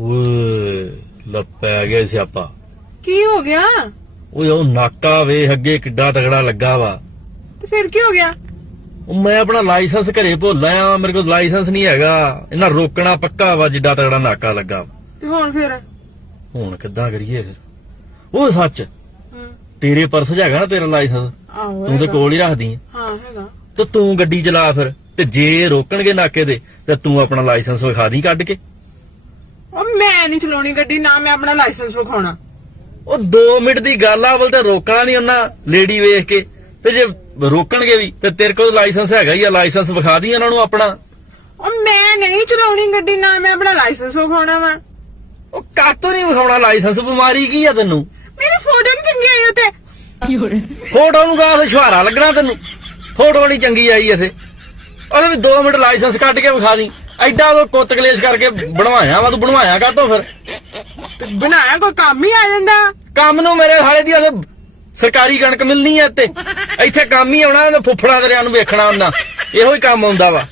ਓਏ ਲੱਪੈ ਗਿਆ ਸਿਆਪਾ। ਕੀ ਹੋ ਗਿਆ? ਓਏ ਉਹ ਨਾਕਾ ਵੇ ਅੱਗੇ ਕਿੱਡਾ ਤਗੜਾ ਲੱਗਾ ਵਾ। ਤੇ ਫਿਰ ਕੀ ਹੋ ਗਿਆ? ਉਹ ਮੈਂ ਆਪਣਾ ਲਾਇਸੈਂਸ ਘਰੇ ਭੁੱਲ ਆਇਆ ਮੇਰੇ ਕੋਲ ਲਾਇਸੈਂਸ ਨਹੀਂ ਹੈਗਾ। ਇਹਨਾਂ ਰੋਕਣਾ ਪੱਕਾ ਵਾ ਜਿੱਡਾ ਤਗੜਾ ਨਾਕਾ ਲੱਗਾ ਤੇ ਹੁਣ ਫਿਰ? ਹੁਣ ਕਿੱਦਾਂ ਕਰੀਏ ਫਿਰ? ਉਹ ਸੱਚ? ਤੇਰੇ ਪਰਸ 'ਚ ਹੈਗਾ ਨਾ ਤੇਰਾ ਲਾਇਸੈਂਸ? ਆਹੋ ਤੂੰ ਤੇ ਹੈਗਾ। ਕੋਲ ਹੀ ਰੱਖਦੀ ਆ। ਹਾਂ ਹੈਗਾ। ਤੇ ਤੂੰ ਗੱਡੀ ਚਲਾ ਫਿਰ। ਤੇ ਜੇ ਰੋਕਣਗੇ ਨਾਕੇ ਦੇ ਤੇ ਤੂੰ ਆਪਣਾ ਲਾਇਸੈਂਸ ਵਿਖਾ ਦੀ ਕੱਢ ਕੇ। ਉਹ ਮੈਂ ਨਹੀਂ ਚਲਾਉਣੀ ਗੱਡੀ ਨਾ ਮੈਂ ਆਪਣਾ ਲਾਇਸੈਂਸ ਵਿਖਾਉਣਾ। ਉਹ 2 ਮਿੰਟ ਦੀ ਗੱਲ ਆ ਬਲ ਤੇ ਰੋਕਣਾ ਨਹੀਂ ਉਹਨਾਂ ਲੇਡੀ ਵੇਖ ਕੇ। ਤੇ ਜੇ ਰੋਕਣਗੇ ਵੀ ਤੇ ਤੇਰੇ ਕੋਲ ਲਾਇਸੈਂਸ ਹੈਗਾ ਹੀ ਆ ਲਾਇਸੈਂਸ ਵਿਖਾ ਦੀ ਉਹਨਾਂ ਨੂੰ ਆਪਣਾ। ਉਹ ਮੈਂ ਨਹੀਂ ਚਲਾਉਣੀ ਗੱਡੀ ਨਾ ਮੈਂ ਆਪਣਾ ਲਾਇਸੈਂਸ ਵਿਖਾਉਣਾ ਵਾ। ਉਹ ਕਾਤੋਂ ਨਹੀਂ ਵਿਖਾਉਣਾ ਲਾਇਸੈਂਸ ਬਿਮਾਰੀ ਕੀ ਆ ਤੈਨੂੰ? ਮੇਰੀ ਫੋਟੋ ਨਹੀਂ ਚੰਗੀ ਆਈ ਉੱਤੇ ਫੋਟੋ ਨੂੰ ਕਹਾ ਛੁਹਾਰਾ ਲੱਗਣਾ ਤੈਨੂੰ। ਫੋਟੋ ਨਹੀਂ ਚੰਗੀ ਆਈ ਇੱਥੇ। ਉਹਦੇ ਵੀ 2 ਮਿੰਟ ਲਾਇਸੈਂਸ ਕੱਢ ਕੇ ਵਿਖਾ ਦੀ ਐਡਾ ਉਹ ਕੁੱਤ ਕਲੇਸ਼ ਕਰਕੇ ਬਣਵਾਇਆ ਵਾ ਤੂੰ ਬਣਵਾਇਆ ਫਿਰ? ਤੇ ਬਣਾਇਆ ਕੋਈ ਕੰਮ ਹੀ ਆ ਜਾਂਦਾ? ਕੰਮ ਨੂੰ ਮੇਰੇ ਸਾਲੇ ਦੀ ਉਹਦੇ ਸਰਕਾਰੀ ਕਣਕ ਮਿਲਣੀ ਐ ਇੱਥੇ। ਇੱਥੇ ਕੰਮ ਹੀ ਆਉਣਾ ਤੇ ਫੁੱਫੜਾ ਦਰਿਆ ਨੂੰ ਵੇਖਣਾ ਹੁੰਦਾ। ਇਹੋ ਹੀ ਕੰਮ ਆਉਂਦਾ ਵਾ।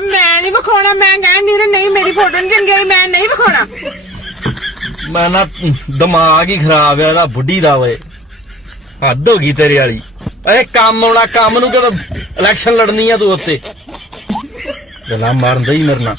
ਮੈਂ ਨਹੀਂ ਵਿਖਾਉਣਾ ਮੈਂ ਕਹਿੰਦੀ ਨਹੀਂ ਨਹੀਂ ਮੇਰੀ ਫੋਟੋ ਨਹੀਂ ਚੰਗੀ ਮੈਂ ਨਹੀਂ ਵਿਖਾਉਣਾ। ਮੈਂ ਨਾ ਦਿਮਾਗ ਹੀ ਖਰਾਬ ਆ ਇਹਦਾ ਬੁੱਢੀ ਦਾ ਓਏ। ਹੱਦ ਹੋ ਗਈ ਤੇਰੇ ਵਾਲੀ। ਅਰੇ ਕੰਮ ਆਉਣਾ ਕੰਮ ਨੂੰ ਕਦੋਂ ਇਲੈਕਸ਼ਨ ਲੜਨੀ ਆ ਤੂੰ ਉੱਤੇ ਗੱਲਾਂ ਮਾਰਨ ਹੀ ਮੇਰੇ ਨਾਲ